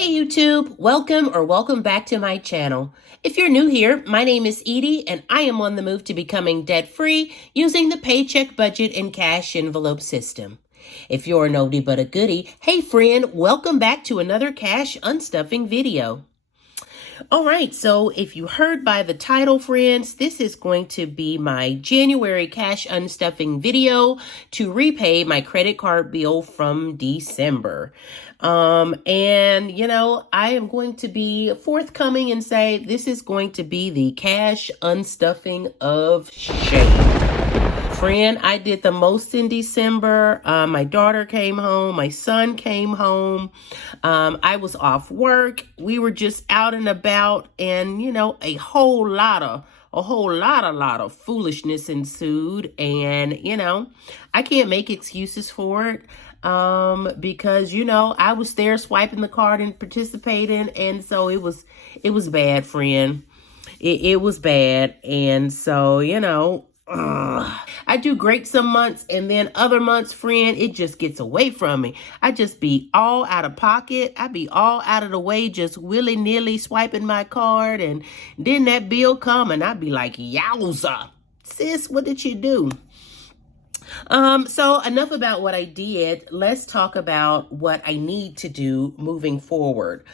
Hey YouTube, welcome back to my channel. If you're new here, my name is Edie and I am on the move to becoming debt-free using the Paycheck budget and cash envelope system. If you're an oldie but a goodie, hey friend, welcome back to another cash unstuffing video. All right, so if you heard by the title, friends, this is going to be my January cash unstuffing video to repay my credit card bill from December. And you know, I am going to be forthcoming and say this is going to be the cash unstuffing of shame. Friend, I did the most in December. My daughter came home. My son came home. I was off work. We were just out and about, and you know, a whole lot of foolishness ensued. And you know, I can't make excuses for it. Because you know, I was there swiping the card and participating, and so it was bad, friend. It was bad, and so you know. I do great some months, and then other months, friend, it just gets away from me. I just be all out of pocket. I be all out of the way, just willy-nilly swiping my card, and then that bill come, and I be like, yowza, sis, what did you do? So enough about what I did. Let's talk about what I need to do moving forward.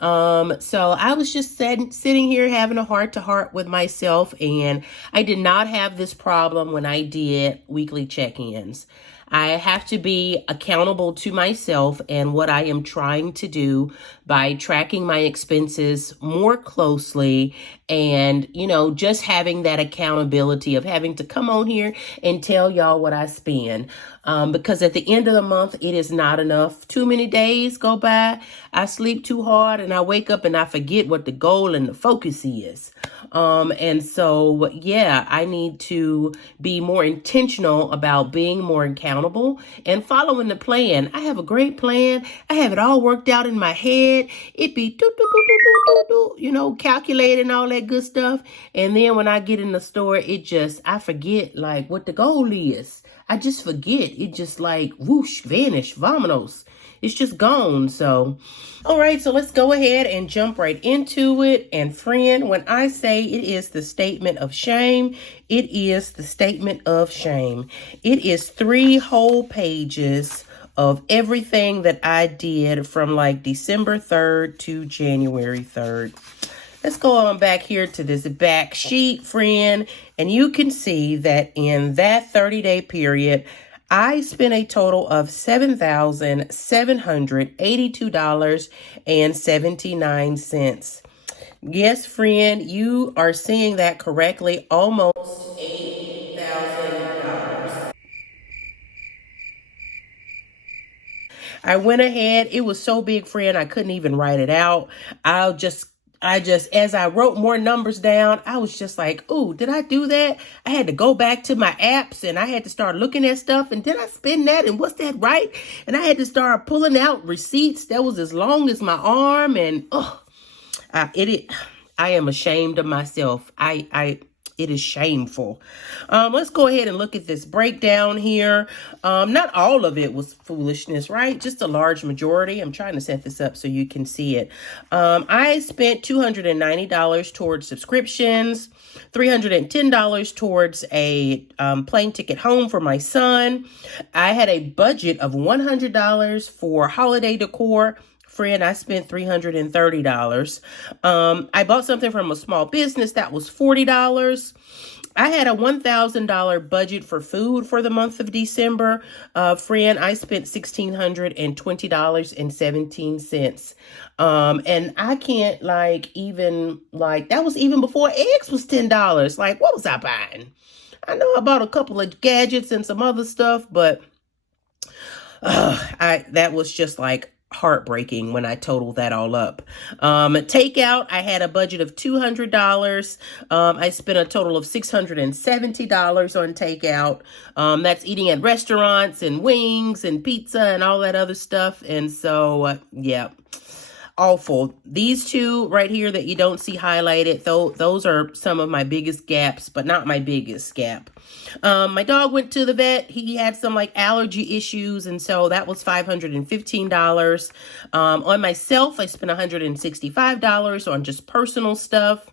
So I was just sitting here having a heart-to-heart with myself, and I did not have this problem when I did weekly check-ins. I have to be accountable to myself and what I am trying to do by tracking my expenses more closely, and, you know, just having that accountability of having to come on here and tell y'all what I spend. Because at the end of the month, it is not enough. Too many days go by, I sleep too hard, and I wake up and I forget what the goal and the focus is. And so, yeah, I need to be more intentional about being more accountable and following the plan. I have a great plan. I have it all worked out in my head. It be you know, calculating all that good stuff. And then when I get in the store, I forget like what the goal is. I just forget. It just like whoosh, vanish, vamonos. It's just gone. So, all right, so let's go ahead and jump right into it. And friend, when I say it is the statement of shame, it is the statement of shame. It is 3 whole pages of everything that I did from like December 3rd to January 3rd. Let's go on back here to this back sheet, friend, and you can see that in that 30-day period, I spent a total of $7,782.79. Yes, friend, you are seeing that correctly, almost $8,000. I went ahead. It was so big, friend, I couldn't even write it out. I just, as I wrote more numbers down, I was just like, ooh, did I do that? I had to go back to my apps and I had to start looking at stuff. And did I spend that? And what's that, right? And I had to start pulling out receipts that was as long as my arm. And I am ashamed of myself. It is shameful. Let's go ahead and look at this breakdown here. Not all of it was foolishness, right? Just a large majority. I'm trying to set this up so you can see it. I spent $290 towards subscriptions, $310 towards a plane ticket home for my son. I had a budget of $100 for holiday decor. Friend, I spent $330. I bought something from a small business that was $40. I had a $1,000 budget for food for the month of December. Friend, I spent $1,620.17. And I can't that was even before eggs was $10. Like, what was I buying? I know I bought a couple of gadgets and some other stuff, but that was just like heartbreaking when I totaled that all up. Takeout, I had a budget of $200. I spent a total of $670 on takeout. That's eating at restaurants and wings and pizza and all that other stuff. And so, yeah. awful. These two right here that you don't see highlighted, though, those are some of my biggest gaps, but not my biggest gap. My dog went to the vet. He had some like allergy issues, and so that was $515. On myself, I spent $165 on just personal stuff.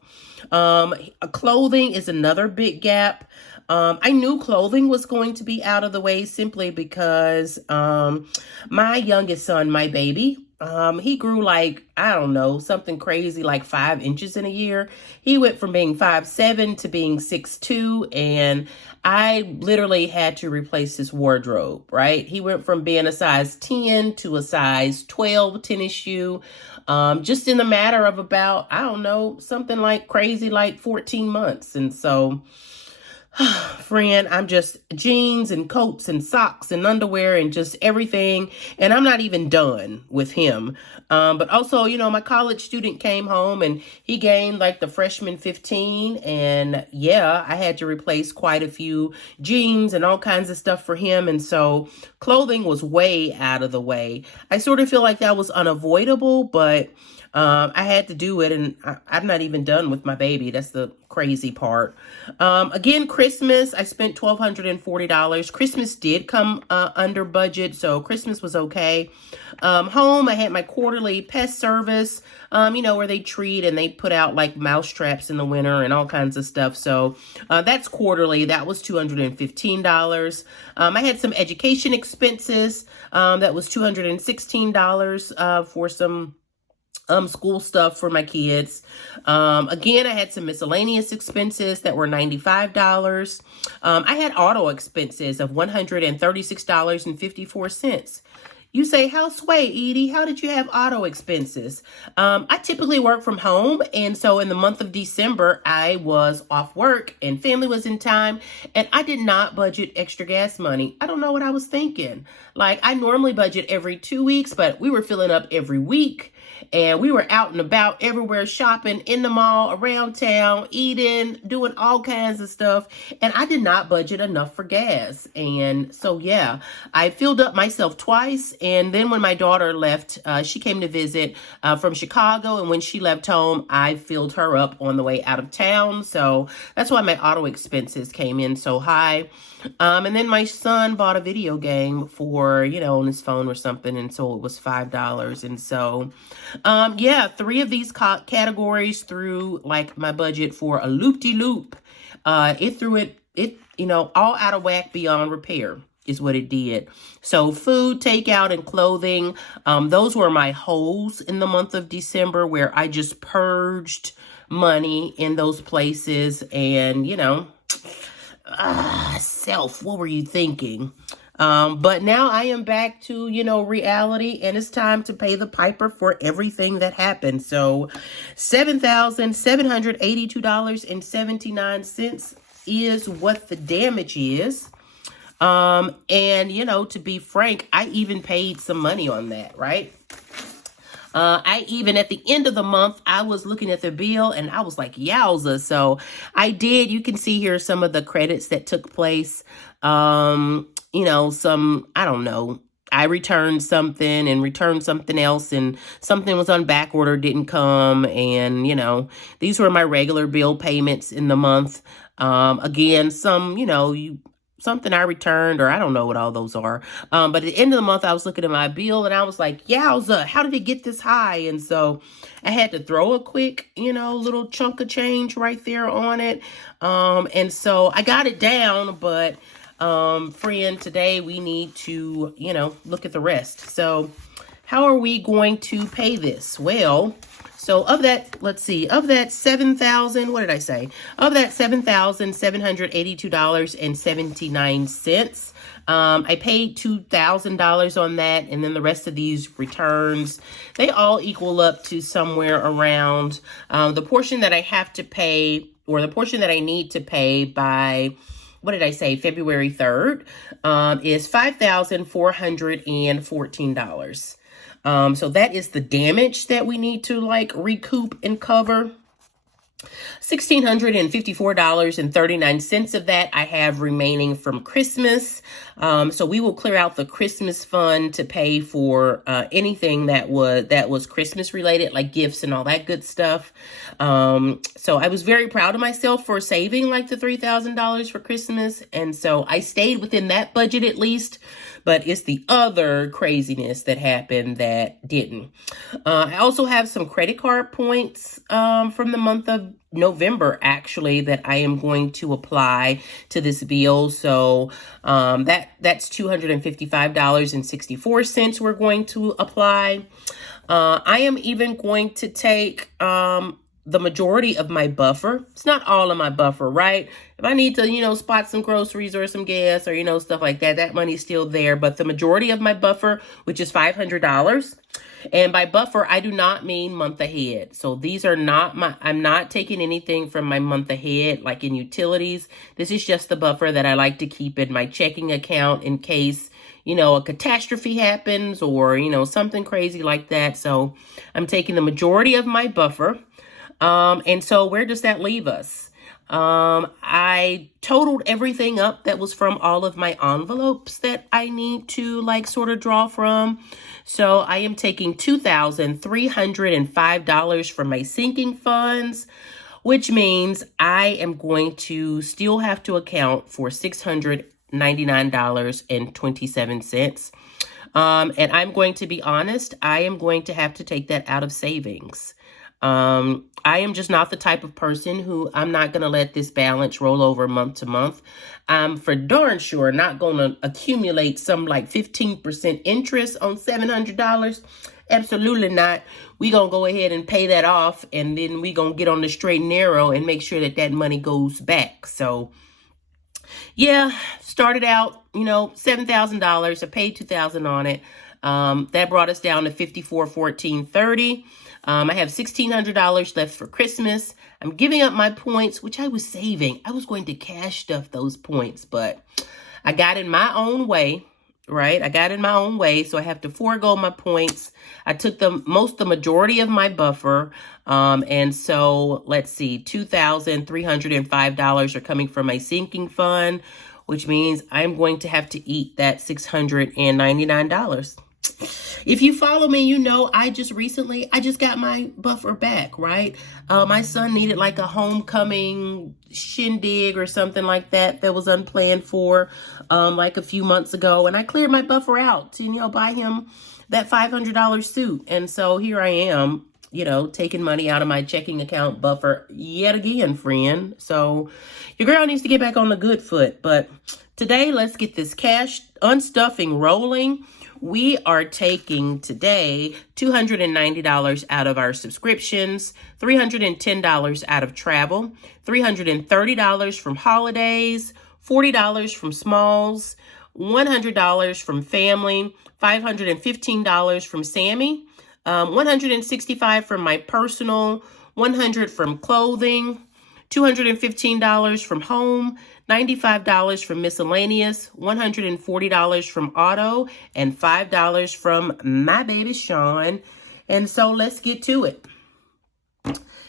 Clothing is another big gap. I knew clothing was going to be out of the way simply because my youngest son, my baby, he grew like, I don't know, something crazy like 5 inches in a year. He went from being 5'7" to being 6'2", and I literally had to replace his wardrobe, right? He went from being a size 10 to a size 12 tennis shoe, just in the matter of about, I don't know, something like crazy like 14 months. And so, friend, I'm just jeans and coats and socks and underwear and just everything. And I'm not even done with him. But also, you know, my college student came home and he gained like the freshman 15. And yeah, I had to replace quite a few jeans and all kinds of stuff for him. And so clothing was way out of the way. I sort of feel like that was unavoidable, but I had to do it, and I'm not even done with my baby. That's the crazy part. Again, Christmas, I spent $1,240. Christmas did come under budget, so Christmas was okay. Home, I had my quarterly pest service, you know, where they treat and they put out like mouse traps in the winter and all kinds of stuff. So that's quarterly. That was $215. I had some education expenses. That was $216 for some school stuff for my kids. Again, I had some miscellaneous expenses that were $95. I had auto expenses of $136.54. You say, how sway, Edie? How did you have auto expenses? I typically work from home. And so in the month of December, I was off work and family was in time. And I did not budget extra gas money. I don't know what I was thinking. Like, I normally budget every 2 weeks, but we were filling up every week. And we were out and about everywhere, shopping in the mall, around town, eating, doing all kinds of stuff. And I did not budget enough for gas. And so, yeah, I filled up myself twice. And then when my daughter left, she came to visit from Chicago. And when she left home, I filled her up on the way out of town. So that's why my auto expenses came in so high. And then my son bought a video game for, you know, on his phone or something. And so it was $5. And so, yeah, 3 of these categories threw like my budget for a loop-de-loop. It threw it, you know, all out of whack beyond repair is what it did. So food, takeout, and clothing, those were my holes in the month of December where I just purged money in those places. And, you know, self, what were you thinking? But now I am back to, you know, reality, and it's time to pay the piper for everything that happened. So $7,782.79 is what the damage is. And, you know, to be frank, I even paid some money on that, right? I even at the end of the month, I was looking at the bill and I was like, yowza. So I did, you can see here some of the credits that took place. You know, some, I don't know, I returned something and returned something else and something was on back order, didn't come. And, you know, these were my regular bill payments in the month. Again, some, you know, something I returned, or I don't know what all those are. But at the end of the month, I was looking at my bill and I was like, yowza, how did it get this high? And so I had to throw a quick, you know, little chunk of change right there on it. And so I got it down, but friend, today we need to, you know, look at the rest. So how are we going to pay this? Well, so of that, let's see, of that $7,000, what did I say? Of that $7,782.79, I paid $2,000 on that. And then the rest of these returns, they all equal up to somewhere around the portion that I have to pay, or the portion that I need to pay by, what did I say, February 3rd, is $5,414. So that is the damage that we need to like recoup and cover. $1,654.39 of that I have remaining from Christmas. So we will clear out the Christmas fund to pay for anything that was Christmas related, like gifts and all that good stuff. So I was very proud of myself for saving like the $3,000 for Christmas. And so I stayed within that budget at least, but it's the other craziness that happened that didn't. I also have some credit card points from the month of November, actually, that I am going to apply to this bill. So that's $255.64 we're going to apply. I am even going to take the majority of my buffer. It's not all of my buffer, right? If I need to, spot some groceries or some gas or, stuff like that, that money's still there. But the majority of my buffer, which is $500, and by buffer, I do not mean month ahead. So these are not I'm not taking anything from my month ahead, like in utilities. This is just the buffer that I like to keep in my checking account in case, a catastrophe happens or, something crazy like that. So I'm taking the majority of my buffer. And so where does that leave us? I totaled everything up that was from all of my envelopes that I need to sort of draw from. So I am taking $2,305 from my sinking funds, which means I am going to still have to account for $699.27. And I'm going to be honest, I am going to have to take that out of savings. I am just not the type of person who I'm not going to let this balance roll over month to month. I'm for darn sure not going to accumulate some 15% interest on $700. Absolutely not. We're going to go ahead and pay that off, and then we're going to get on the straight and narrow and make sure that money goes back. So yeah, started out, $7,000. I paid $2,000 on it. That brought us down to $54,1430. I have $1,600 left for Christmas. I'm giving up my points, which I was saving. I was going to cash stuff those points, but I got in my own way, right? I got in my own way, so I have to forego my points. I took the majority of my buffer, and so let's see, $2,305 are coming from my sinking fund, which means I'm going to have to eat that $699. If you follow me, I just got my buffer back, right? My son needed a homecoming shindig or something like that was unplanned for a few months ago. And I cleared my buffer out to, buy him that $500 suit. And so here I am, taking money out of my checking account buffer yet again, friend. So your girl needs to get back on the good foot. But today, let's get this cash unstuffing rolling. We are taking today $290 out of our subscriptions, $310 out of travel, $330 from holidays, $40 from smalls, $100 from family, $515 from Sammy, $165 from my personal, $100 from clothing, $215 from home, $95 from miscellaneous, $140 from auto, and $5 from my baby Sean. And so let's get to it.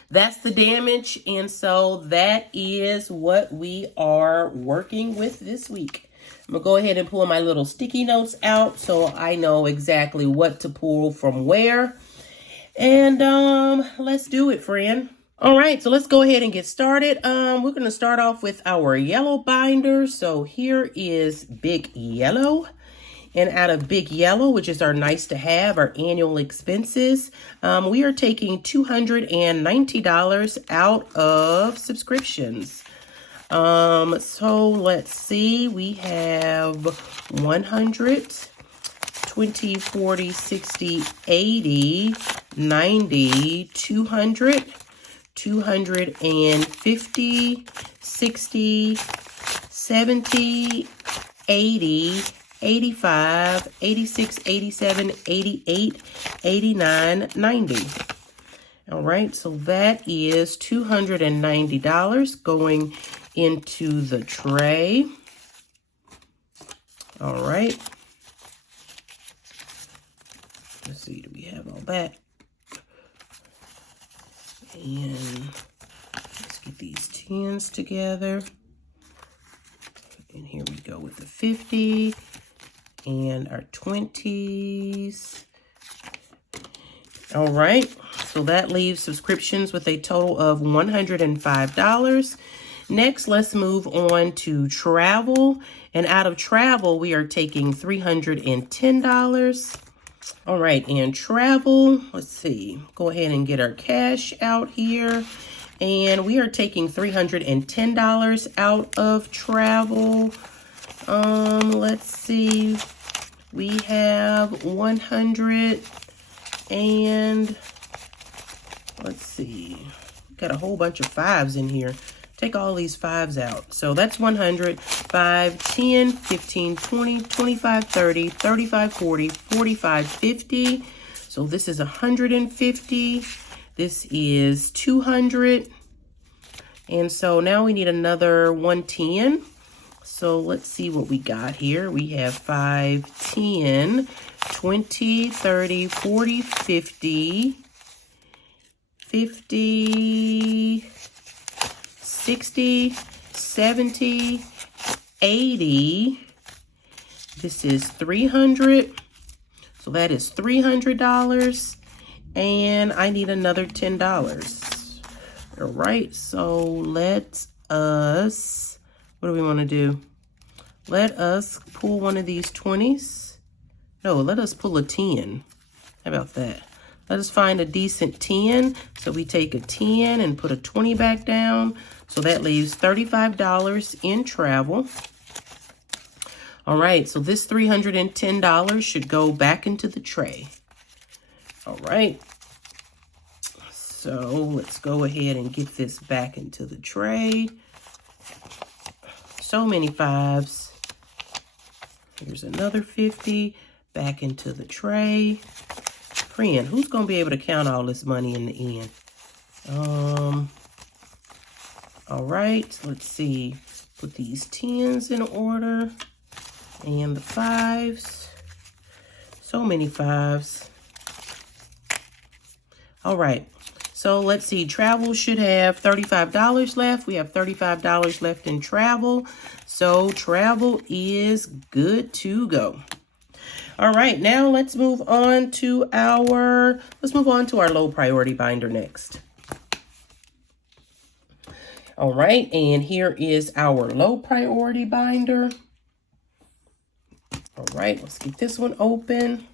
That's the damage. And so that is what we are working with this week. I'm going to go ahead and pull my little sticky notes out so I know exactly what to pull from where. And let's do it, friend. All right, so let's go ahead and get started. We're going to start off with our yellow binder. So here is Big Yellow. And out of Big Yellow, which is our nice to have, our annual expenses, we are taking $290 out of subscriptions. So let's see, we have 100, 20, 40, 60, 80, 90, 200, 250, 60, 70, 80, 85, 86, 87, 88, 89, 90. All right, so that is $290 going into the tray. All right. Let's see, do we have all that? And 10s together. And here we go with the 50 and our 20s. All right, so that leaves subscriptions with a total of $105. Next, let's move on to travel. And out of travel, we are taking $310. All right, and travel, let's see, go ahead and get our cash out here. And we are taking $310 out of travel. Let's see, we have 100 and let's see, got a whole bunch of 5s in here. Take all these 5s out. So that's 100, 5, 10, 15, 20, 25, 30, 35, 40, 45, 50. So this is 150. This is 200. And so now we need another 110. So let's see what we got here. We have 5, 10, 20, 30, 40, 50, 50, 60, 70, 80. This is 300. So that is $300. And I need another $10. All right, so let us, what do we want to do? Let us pull one of these 20s. No, let us pull a 10. How about that? Let us find a decent 10. So we take a 10 and put a 20 back down. So that leaves $35 in travel. All right, so this $310 should go back into the tray. All right. So let's go ahead and get this back into the tray. So many 5s. Here's another 50 back into the tray. Friend, who's going to be able to count all this money in the end? All right, let's see. Put these 10s in order and the 5s. So many 5s. All right, so let's see. Travel should have $35 left. We have $35 left in travel. So travel is good to go. All right, now let's move on to our low priority binder next. All right, and here is our low priority binder. All right, let's get this one open.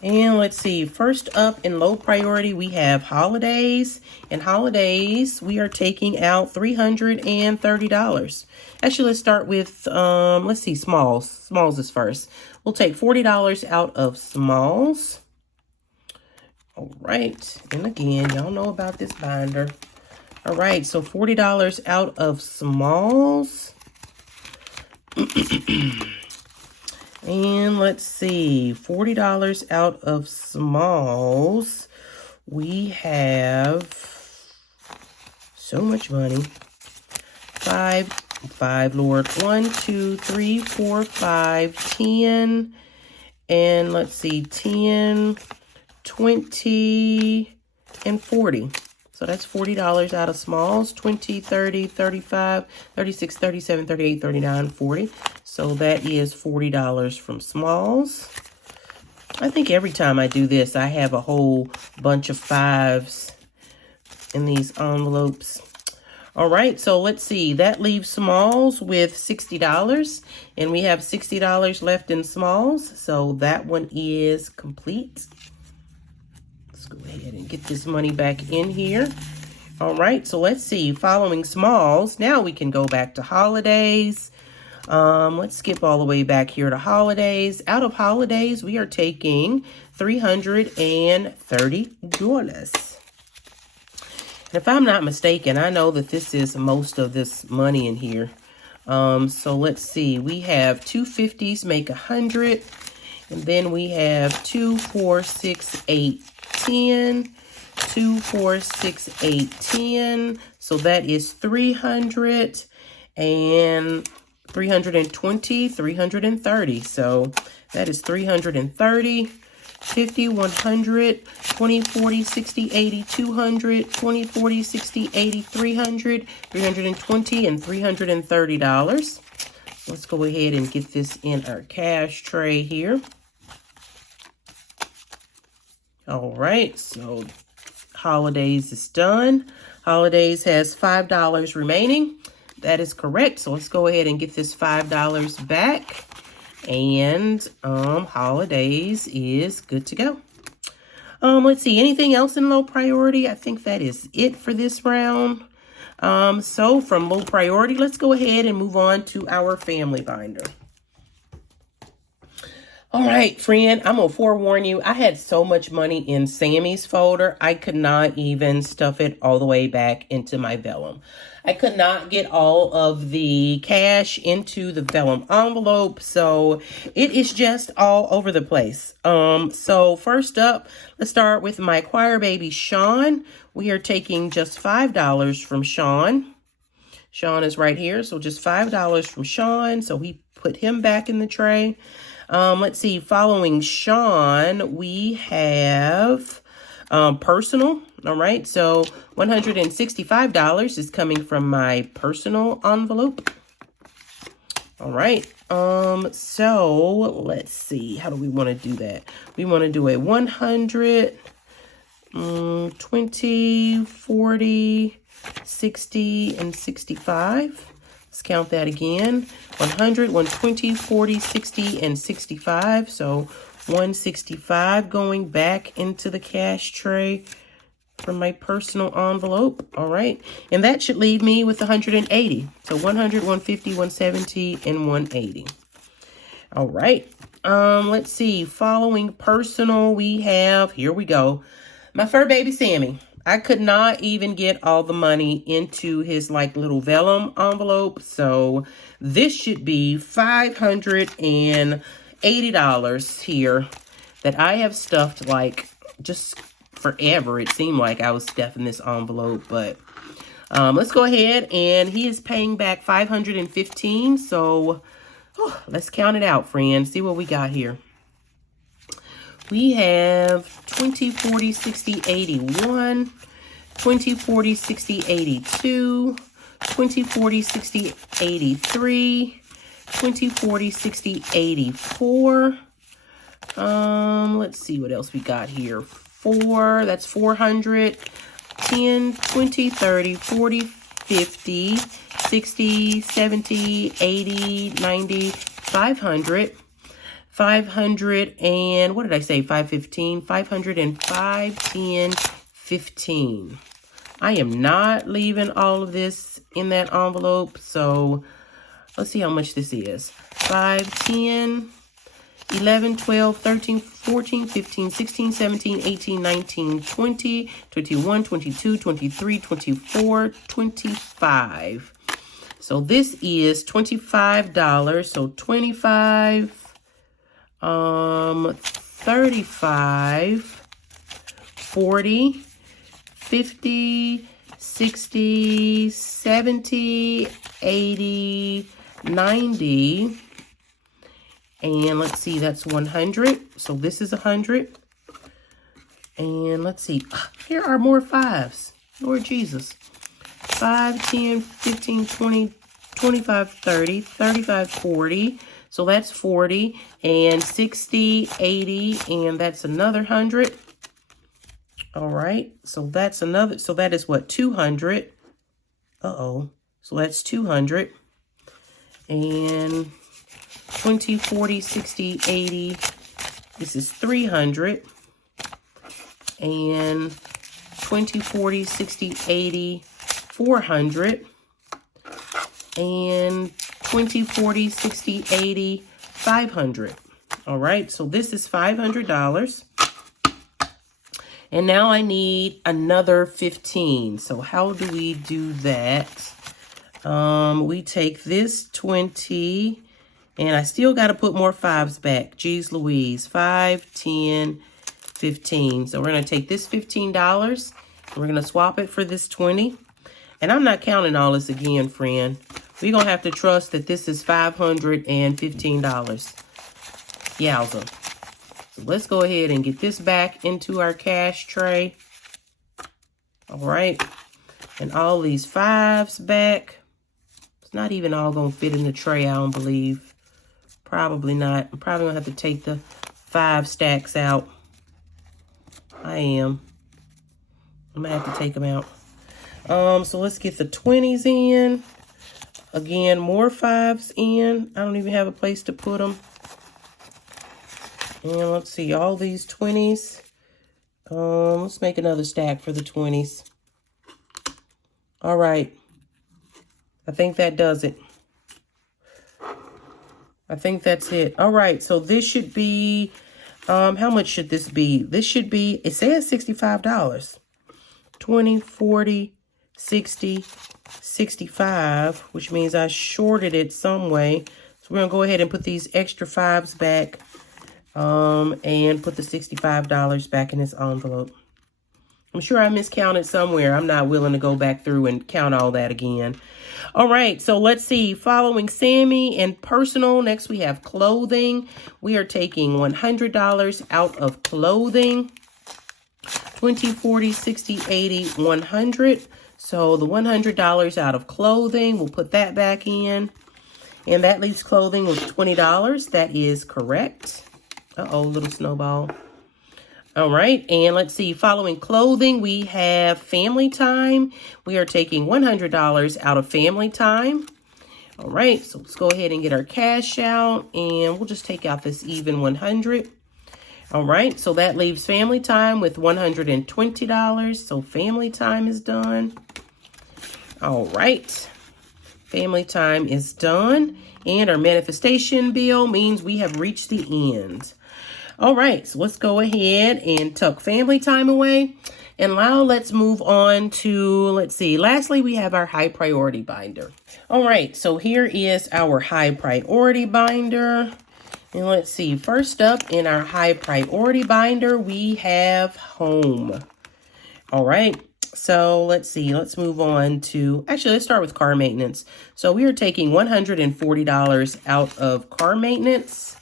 And let's see, first up in low priority, we have holidays. And holidays, we are taking out $330. Actually, let's start with, let's see, smalls. Smalls is first. We'll take $40 out of smalls. All right, and again, y'all know about this binder. All right, so $40 out of smalls. And let's see, $40 out of smalls. We have so much money. Five, Lord. 1, 2, 3, 4, 5, 10. And let's see, 10, 20, and 40. So that's $40 out of smalls. 20, 30, 35, 36, 37, 38, 39, 40. So that is $40 from smalls. I think every time I do this, I have a whole bunch of 5s in these envelopes. All right, so let's see. That leaves smalls with $60. And we have $60 left in smalls. So that one is complete. Let's go ahead and get this money back in here. All right, so let's see. Following smalls, now we can go back to holidays. Let's skip all the way back here to holidays. Out of holidays, we are taking $330. And if I'm not mistaken, I know that this is most of this money in here. So let's see. We have 2 50s make 100. And then we have 2, 4, 6, 8, 10. 2, 4, 6, 8, 10. So that is 300 and 320, 330. So that is 330. 50, 100, 20, 40, 60, 80, 200, 20, 40, 60, 80, 300, 320, and $330. Let's go ahead and get this in our cash tray here. All right, so holidays is done. Holidays has $5 remaining. That is correct. So let's go ahead and get this $5 back. And holidays is good to go. Let's see, anything else in low priority? I think that is it for this round. So from low priority, let's go ahead and move on to our family binder. All right, friend, I'm going to forewarn you. I had so much money in Sammy's folder, I could not even stuff it all the way back into my vellum. I could not get all of the cash into the vellum envelope, so it is just all over the place. So first up, let's start with my choir baby, Sean. We are taking just $5 from Sean. Sean is right here, so just $5 from Sean. So we put him back in the tray. Let's see, following Sean, we have personal. All right, so $165 is coming from my personal envelope. All right, so let's see, how do we want to do that? We want to do a 100, 20, 40, 60, and 65. Let's count that again. 100, 120, 40, 60, and 65. So 165 going back into the cash tray from my personal envelope. All right. And that should leave me with 180. So 100, 150, 170, and 180. All right. Let's see. Following personal, we have, here we go, my fur baby Sammy. I could not even get all the money into his like little vellum envelope. So this should be $580 here that I have stuffed like just forever. It seemed like I was stuffing this envelope, but let's go ahead, and he is paying back $515. So let's count it out, friends. See what we got here. We have 20, 40, 60, 81, 20, 40, 60, 82, 20, 40, 60, 83, 20, 40, 60, 84. Let's see what else we got here. 4, that's 400, 10, 20, 30, 40, 50, 60, 70, 80, 90, 500. 500 and, what did I say, 515? 505, 10, 15. I am not leaving all of this in that envelope, so let's see how much this is. 5, 10, 11, 12, 13, 14, 15, 16, 17, 18, 19, 20, 21, 22, 23, 24, 25. So this is $25, so 25, 35, 40, 50, 60, 70, 80, 90, and let's see, that's 100. So this is 100. And let's see, here are more fives. Lord Jesus. 5, 10, 15, 20, 25, 30, 35, 40. So that's 40, and 60, 80, and that's another 100. All right, so that's another, so that is what, 200. So that's 200. And 20, 40, 60, 80, this is 300. And 20, 40, 60, 80, 400. And 20, 40, 60, 80, 500. All right, so this is $500. And now I need another 15. So how do we do that? We take this 20, and I still got to put more fives back. Geez Louise, 5, 10, 15. So we're going to take this $15, and we're going to swap it for this 20. And I'm not counting all this again, friend. We're going to have to trust that this is $515. Yowza. So let's go ahead and get this back into our cash tray. All right. And all these 5s back. It's not even all going to fit in the tray, I don't believe. Probably not. I'm probably going to have to take the 5 stacks out. I am. I'm going to have to take them out. So let's get the 20s in. Again, more 5s in. I don't even have a place to put them. And let's see, all these 20s. Let's make another stack for the 20s. All right. I think that does it. I think that's it. All right, so this should be, how much should this be? This should be, it says $65. 20, 40, 60, 65, which means I shorted it some way. So we're gonna go ahead and put these extra 5s back, and put the $65 back in this envelope. I'm sure I miscounted somewhere. I'm not willing to go back through and count all that again. All right, so let's see. Following Sammy and personal, next we have clothing. We are taking $100 out of clothing. 20, 40, 60, 80, 100. So the $100 out of clothing, we'll put that back in. And that leaves clothing with $20. That is correct. Uh-oh, little snowball. All right, and let's see, following clothing, we have family time. We are taking $100 out of family time. All right, so let's go ahead and get our cash out, and we'll just take out this even 100. All right, so that leaves family time with $120. So family time is done. All right, family time is done, and our manifestation bill means we have reached the end. All right, so let's go ahead and tuck family time away. And now let's move on to, let's see, lastly, we have our high priority binder. All right, so here is our high priority binder. And let's see, first up in our high priority binder, we have home. All right, so let's see, let's move on to, actually, let's start with car maintenance. So we are taking $140 out of car maintenance.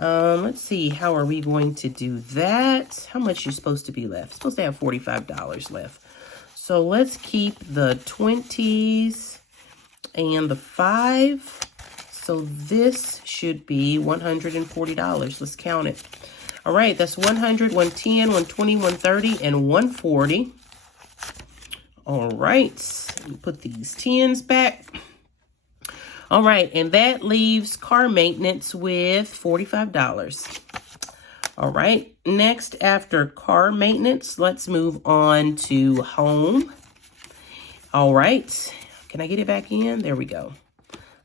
Let's see, how are we going to do that? How much is supposed to be left? Supposed to have $45 left. So let's keep the 20s and the 5. So this should be $140. Let's count it. All right, that's 100, 110, 120, 130, and 140. All right, let me put these 10s back. All right, and that leaves car maintenance with $45. All right, next after car maintenance, let's move on to home. All right, can I get it back in? There we go.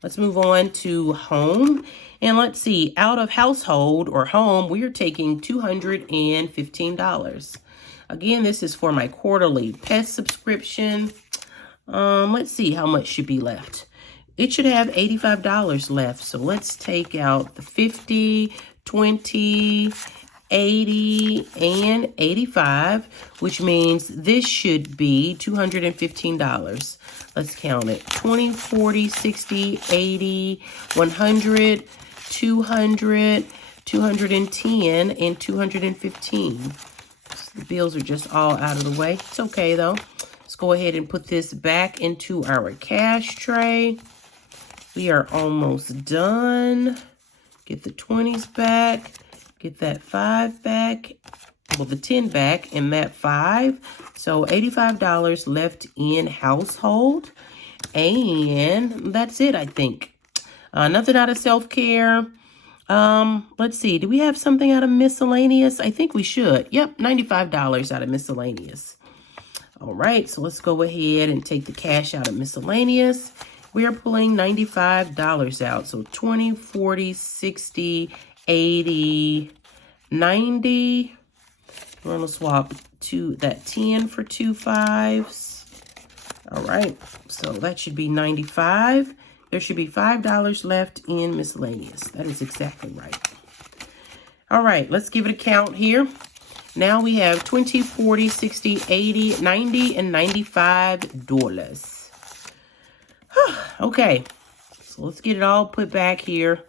Let's move on to home. And let's see, out of household or home, we are taking $215. Again, this is for my quarterly pet subscription. Let's see how much should be left. It should have $85 left. So let's take out the 50, 20, 80, and 85, which means this should be $215. Let's count it. 20, 40, 60, 80, 100, 200, 210, and 215. So the bills are just all out of the way. It's okay though. Let's go ahead and put this back into our cash tray. We are almost done. Get the 20s back. Get that 5 back. Well, the 10 back and that 5. So $85 left in household. And that's it, I think. Nothing out of self-care. Let's see. Do we have something out of miscellaneous? I think we should. Yep, $95 out of miscellaneous. All right, so let's go ahead and take the cash out of miscellaneous. We are pulling $95 out. So 20, 40, 60, 80, 90. We're going to swap that 10 for 2 5s. All right, so that should be 95. There should be $5 left in miscellaneous. That is exactly right. All right, let's give it a count here. Now we have 20, 40, 60, 80, 90, and $95. Okay, so let's get it all put back here.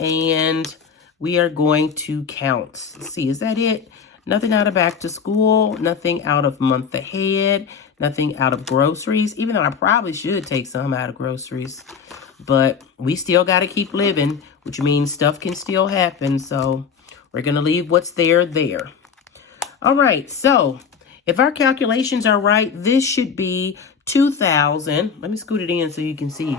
And we are going to count. Let's see, is that it? Nothing out of back to school, nothing out of month ahead, nothing out of groceries, even though I probably should take some out of groceries. But we still got to keep living, which means stuff can still happen. So we're going to leave what's there. All right, so if our calculations are right, this should be $2,000. Let me scoot it in so you can see.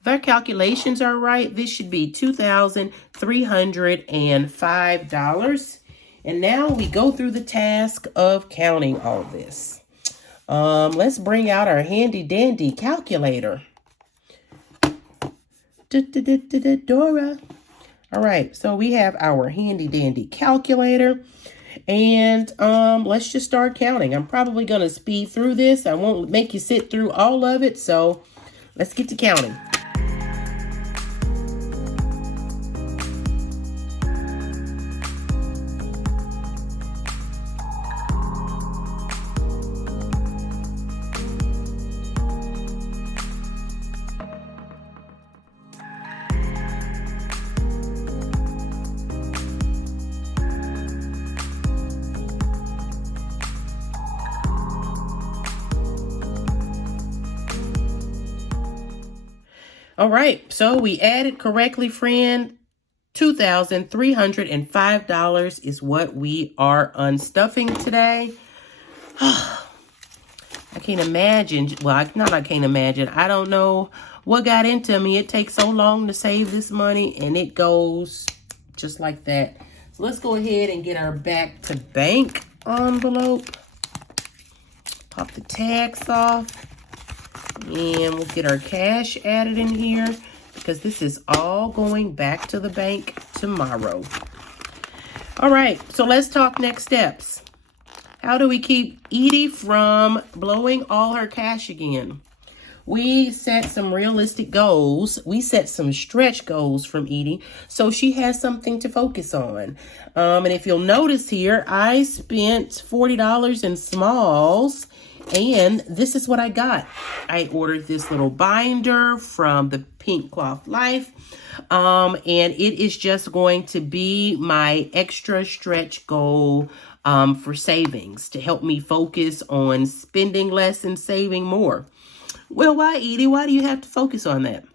If our calculations are right, this should be $2,305. And now we go through the task of counting all this. Let's bring out our handy dandy calculator. Dora. All right, so we have our handy dandy calculator. And let's just start counting. I'm probably going to speed through this. I won't make you sit through all of it. So let's get to counting. All right, so we added correctly, friend. $2,305 is what we are unstuffing today. I can't imagine. Well, I can't imagine. I don't know what got into me. It takes so long to save this money, and it goes just like that. So let's go ahead and get our back to bank envelope. Pop the tags off. And we'll get our cash added in here because this is all going back to the bank tomorrow. All right, so let's talk next steps. How do we keep Edie from blowing all her cash again? We set some realistic goals. We set some stretch goals from Edie so she has something to focus on. And if you'll notice here, I spent $40 in smalls. And this is what I got. I ordered this little binder from the Pink Cloth Life. And it is just going to be my extra stretch goal for savings to help me focus on spending less and saving more. Well, why, Edie? Why do you have to focus on that?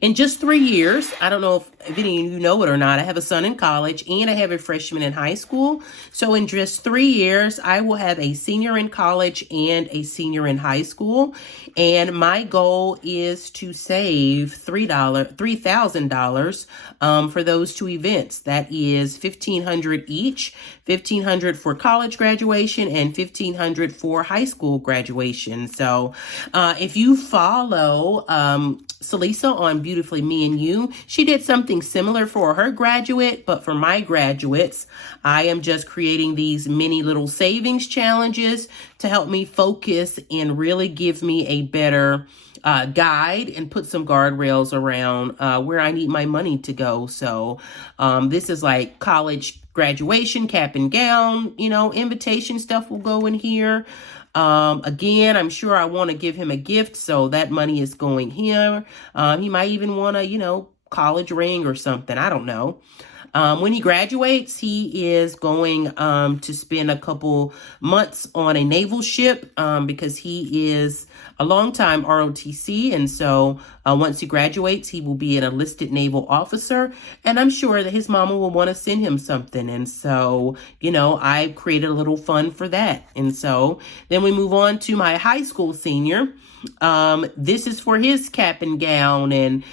In just 3 years, I don't know if any of you know it or not, I have a son in college and I have a freshman in high school. So in just 3 years, I will have a senior in college and a senior in high school. And my goal is to save $3,000 for those two events. That is $1,500 each, $1,500 for college graduation and $1,500 for high school graduation. So if you follow Salisa on Beautifully Me and You, she did something similar for her graduate, but for my graduates, I am just creating these mini little savings challenges to help me focus and really give me a better guide and put some guardrails around where I need my money to go. So this is like college graduation, cap and gown, invitation stuff will go in here. Again, I'm sure I want to give him a gift, so that money is going here. He might even want a, college ring or something. I don't know. When he graduates, he is going to spend a couple months on a naval ship because he is a longtime ROTC. And so once he graduates, he will be an enlisted naval officer. And I'm sure that his mama will want to send him something. And so, I created a little fund for that. And so then we move on to my high school senior. This is for his cap and gown and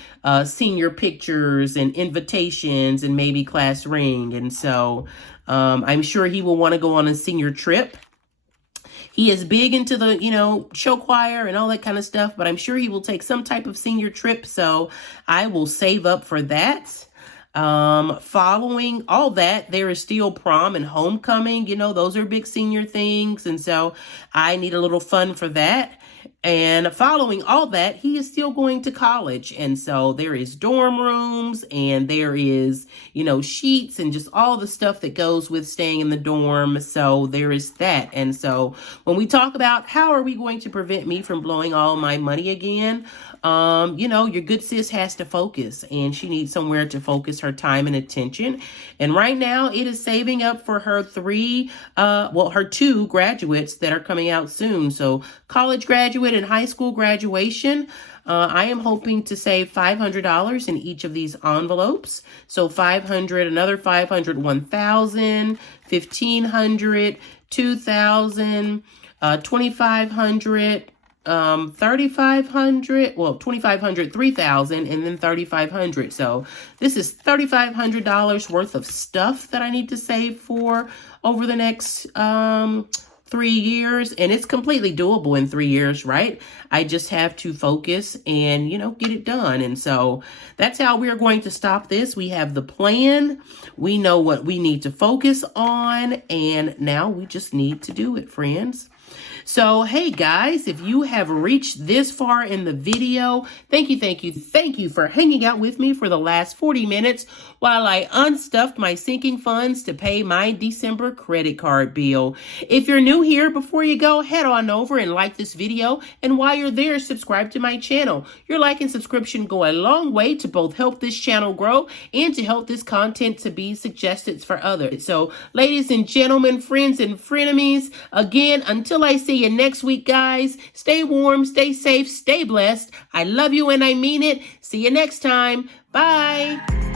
senior pictures and invitations and maybe class ring. And so I'm sure he will want to go on a senior trip. He is big into the, show choir and all that kind of stuff, but I'm sure he will take some type of senior trip. So I will save up for that. Following all that, there is still prom and homecoming. Those are big senior things. And so I need a little fun for that. And following all that, he is still going to college. And so there is dorm rooms and there is, sheets and just all the stuff that goes with staying in the dorm. So there is that. And so when we talk about how are we going to prevent me from blowing all my money again, your good sis has to focus, and she needs somewhere to focus her time and attention. And right now it is saving up for her her 2 graduates that are coming out soon. So college graduate and high school graduation. I am hoping to save $500 in each of these envelopes. So 500, another 500, 1,000, 1,500, 2,000, 2,500, 3,500, 2,500, 3,000, and then 3,500. So this is $3,500 worth of stuff that I need to save for over the next 3 years, and it's completely doable in 3 years, right? I just have to focus and, get it done. And so that's how we're going to stop this. We have the plan. We know what we need to focus on, and now we just need to do it, friends. So, hey guys, if you have reached this far in the video, thank you for hanging out with me for the last 40 minutes while I unstuffed my sinking funds to pay my December credit card bill. If you're new here, before you go, head on over and like this video. And while you're there, subscribe to my channel. Your like and subscription go a long way to both help this channel grow and to help this content to be suggested for others. So, ladies and gentlemen, friends and frenemies, again, until I see you next week, guys, stay warm, stay safe, stay blessed. I love you and I mean it. See you next time. Bye.